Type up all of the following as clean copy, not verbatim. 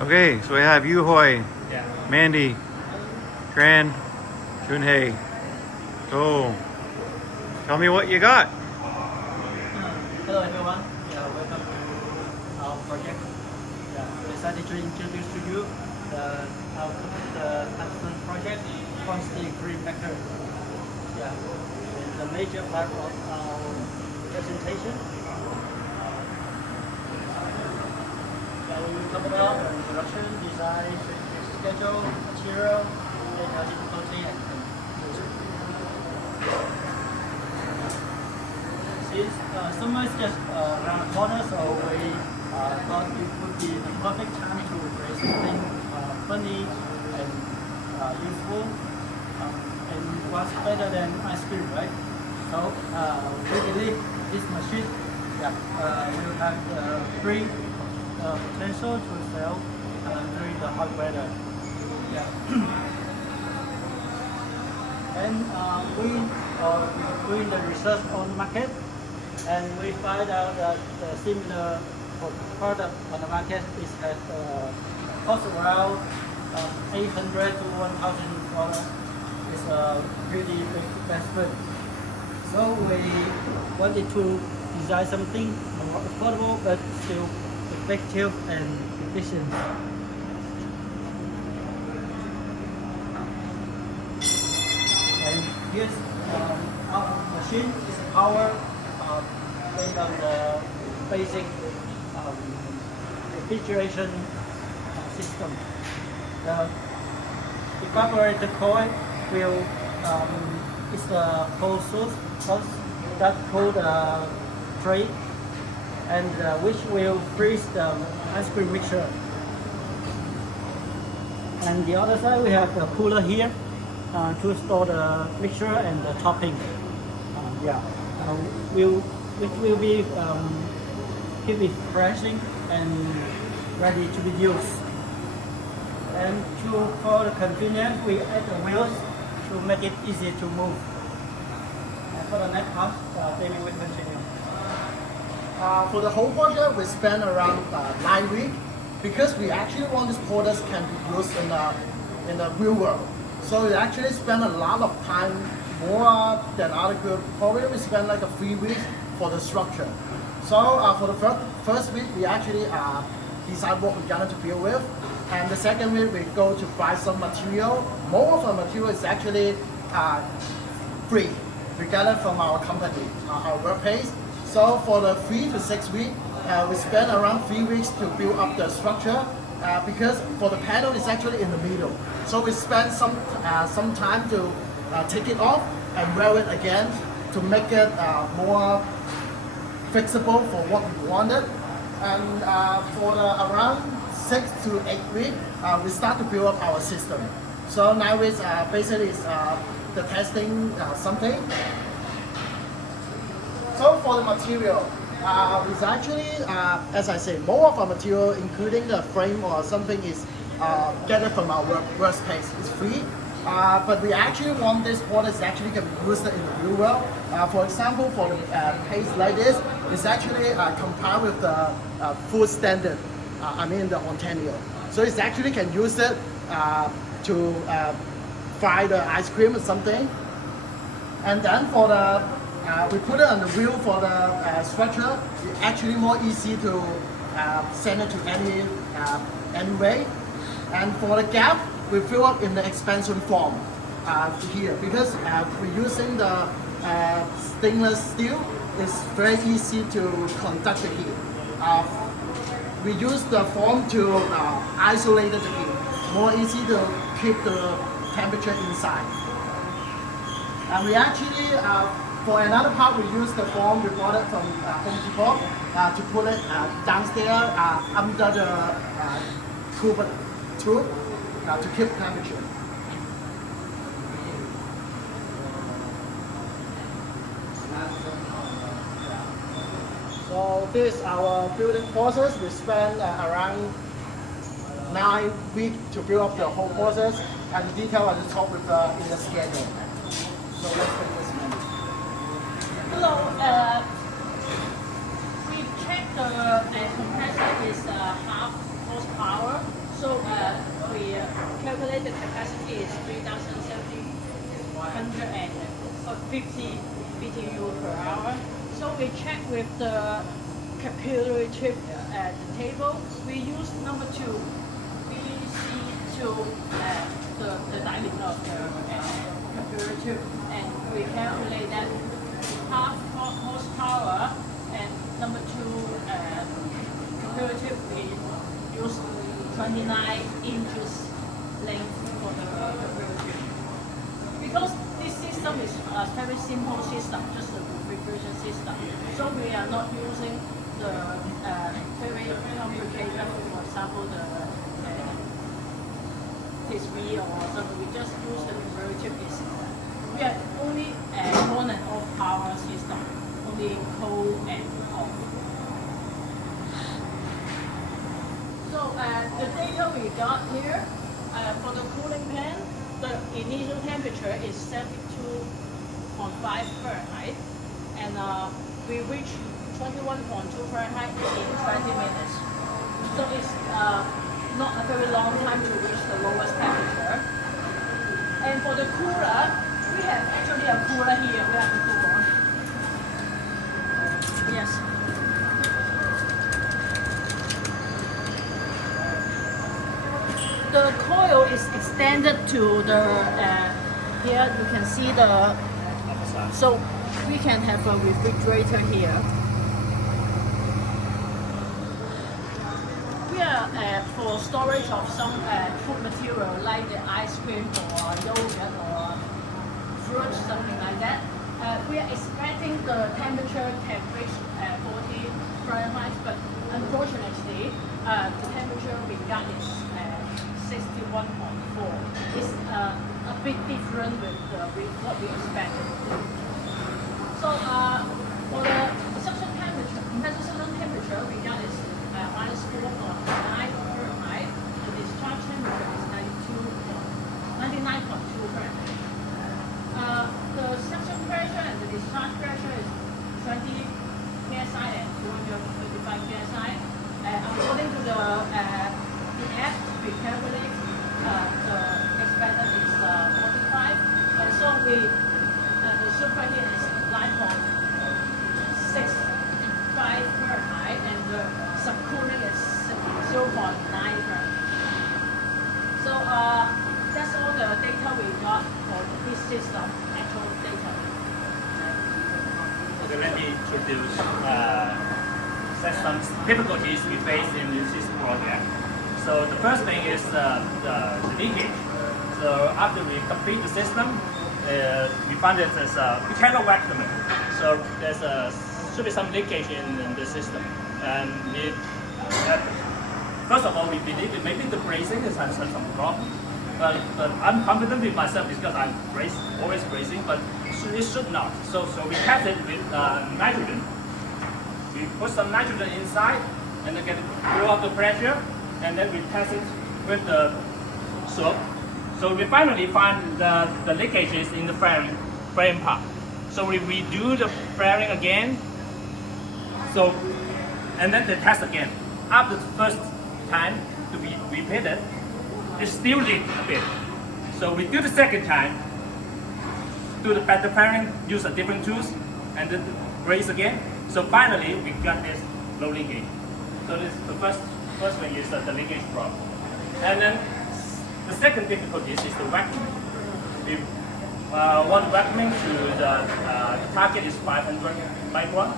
Okay, so we have Yu Hoi, Yeah. Mandy, Tran, Junhei. So, tell me what you got. Hello everyone. Yeah, welcome to our project. Yeah, we decided to introduce to you our computer project quantity green vector. Yeah, it's a major part of our presentation. We will cover about introduction, design, schedule, material, data difficulty, and conclusion. Since summer is just around the corner, so we thought it would be the perfect time to create something funny and useful. And what's better than ice cream, right? So we believe this machine will have free potential to sell during the hot weather. Yeah. And we are doing the research on the market, and we find out that the similar product on the market is at cost around $800 to $1,000. It's a pretty big investment. So we wanted to design something more affordable but still effective and efficient. And here's our machine is powered based on the basic refrigeration system. The evaporator coil will is the cold source that cold tray, and which will freeze the ice cream mixture. And the other side we have the cooler here to store the mixture and the topping. Which will be keep it refreshing and ready to be used. And for the convenience, we add the wheels to make it easy to move. And for the next part, David will continue. For the whole project, we spent around 9 weeks because we actually want this product can be used in the real world. So we actually spend a lot of time, more than other group. Probably we spend like 3 weeks for the structure. So for the first week, we actually decide what we're going to build with. And the second week, we go to buy some material. More of the material is actually free. We get it from our company, our workplace. So for the 3 to 6 weeks, we spend around 3 weeks to build up the structure because for the panel it's actually in the middle. So we spend some time to take it off and weld it again to make it more flexible for what we wanted. And for around 6 to 8 weeks, we start to build up our system. So now it's basically the testing something. So for the material, it's actually, as I say, more of our material, including the frame or something, is gathered from our workspace. It's free, but we actually want this product actually can be used in the real world. For example, for the paste like this, it's actually compliant with the food standard. The Ontario. So it's actually can use it to fry the ice cream or something. And then for the we put it on the wheel for the structure. It's actually more easy to send it to any way. And for the gap, we fill up in the expansion form here because we're using the stainless steel. It's very easy to conduct the heat. We use the form to isolate the heat. More easy to keep the temperature inside. And we actually, for another part, we use the form we bought it from Home Depot to put it downstairs under the tube to keep temperature. So this is our building process. We spent around 9 weeks to build up the whole process, and the detail at the top with in the schedule. So let's take this one. Hello. We checked the compressor is half horsepower, So we calculate the capacity is 3,750 BTU per hour. So we check with the capillary tube at the table. We use number 2, BC2, the diameter of the capillary tube, and we calculate that half horsepower, and number 2 capillary tube we use 29 inches length for the capillary tube. Because this system is a very simple system, just a refrigeration system. So we are not using the very complicated, for example, the TSV or something. We just use the capillary tube. We are only on and off power system, only cold and off. So the data we got here for the cooling pan, the initial temperature is 72.5 Fahrenheit, and we reach 21.2 Fahrenheit in 20 minutes. So it's not a very long time to reach the lowest temperature. And for the cooler, we have actually a cooler here. We have to cool on. Yes. The coil is extended to the, here you can see the, so we can have a refrigerator here. We are for storage of some food material like the ice cream or yogurt or fruit, something like that. We are expecting the temperature can reach 40 Fahrenheit, but unfortunately the temperature we got is 61.4. It's a bit different with what we expected. So for the suction temperature, compressor suction temperature we got is minus 4.9 Fahrenheit. The discharge temperature is 99.2 Fahrenheit. The suction pressure and the discharge pressure is 20 psi and 235 psi. According to the app, we calculate the expected is 45. And so the super heat is 9.65 Fahrenheit, and the subcooling is 0.9 Fahrenheit. So that's all the data we got for this system, actual data. Okay, let me introduce some difficulties we face in this project. So the first thing is the leakage. So after we complete the system, we found that we cannot vacuum it. So should be some leakage in the system. And first of all, we believe that maybe the brazing has some problem. But I'm confident with myself because I'm always brazing, but it should not. So we test it with nitrogen. We put some nitrogen inside and then blow up the pressure, and then we test it with the soap. So we finally find the leakage is in the frame part. So we redo the flaring again. So and then the test again. After the first time to be repeated, it still leak a bit. So we do the second time, do the better flaring, use a different tools, and then brace again. So finally we got this low leakage. So this the first one is the leakage problem. And then the second difficulty is the vacuuming. We want vacuuming to the target is 500 micron.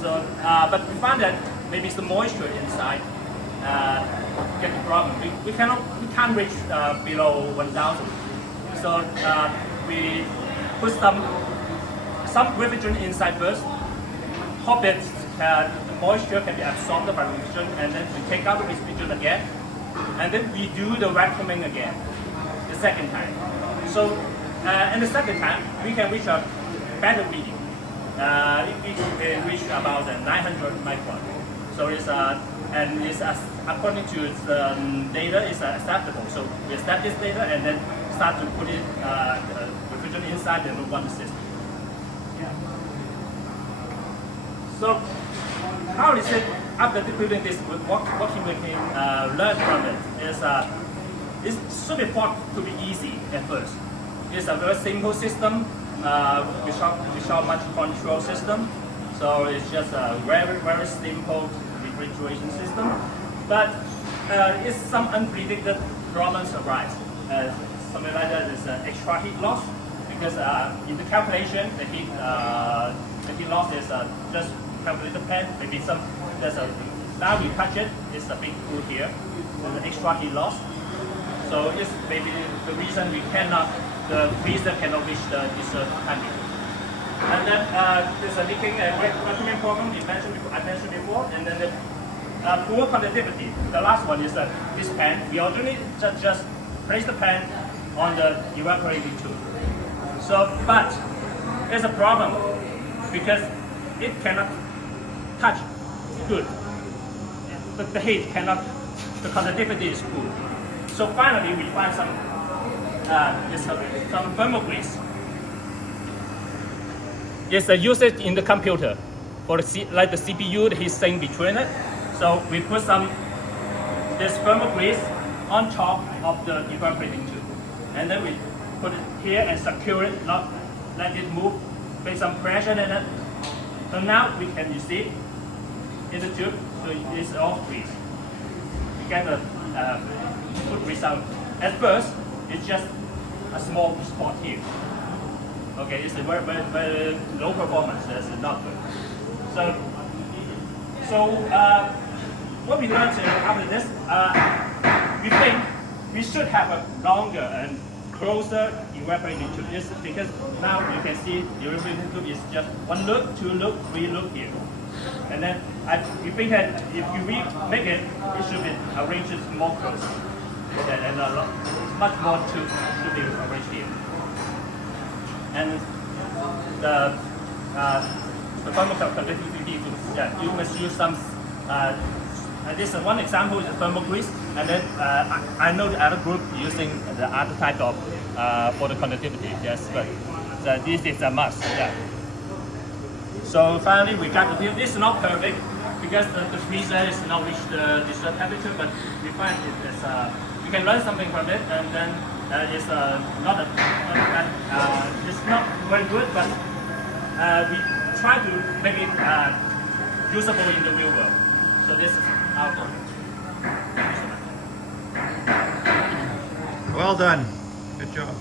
So, but we found that maybe it's the moisture inside get the problem. We can't reach below 1,000. So we put some refrigerant inside first. Hope that the moisture can be absorbed by refrigerant, and then we take out the refrigerant again, and then we do the vacuuming again the second time. So and the second time we can reach a better reading. We can reach about 900 micron. So it's according to the data is acceptable. So we accept this data and then start to put it the refrigerant inside and run the system. So how is it after building this, what we can learn from it is it should be thought to be easy at first. It's a very simple system without much control system. So it's just a very simple refrigeration system. But it's some unpredicted problems arise. Something like that is extra heat loss, because in the calculation, the heat loss is just calculate the pan. Maybe now we touch it, it's a big cool here. There's an extra heat loss. So it's maybe the reason the freezer cannot reach the dessert temperature. And then there's a leaking vacuum problem I mentioned before, and then the poor conductivity. The last one is this pan. We already just place the pan on the evaporating tube. So, but there's a problem because it cannot touch good. But the heat cannot. The conductivity is poor. So finally, we find some thermal grease. It's a usage in the computer for like the CPU, the heat sink between it. So we put this thermal grease on top of the evaporating tube, and then we put it here and secure it, not let it move, put some pressure in it. So now you see in the tube, so it's all grease. You get a good result. At first, it's just a small spot here. Okay, it's a very low performance. That's not good. So what we learned after this, we think we should have a longer and closer evaporating tube. Just because now you can see the evaporating tube is just 1 loop, 2 loop, 3 loop here. And then we think that if you make it, it should be arranged more close. And much more to be arranged here. And the thermal conductivity, you must use some. This is one example is thermal grease, and then I know the other group using the other type of for the conductivity. Yes, but this is a must. Yeah. So finally, we got the. This is not perfect because the freezer is not reached the dessert temperature, but we find it is. We can learn something from it, and then it's it's not very good, but we try to make it usable in the real world. So this is our project. Thank you so much. Well done. Good job.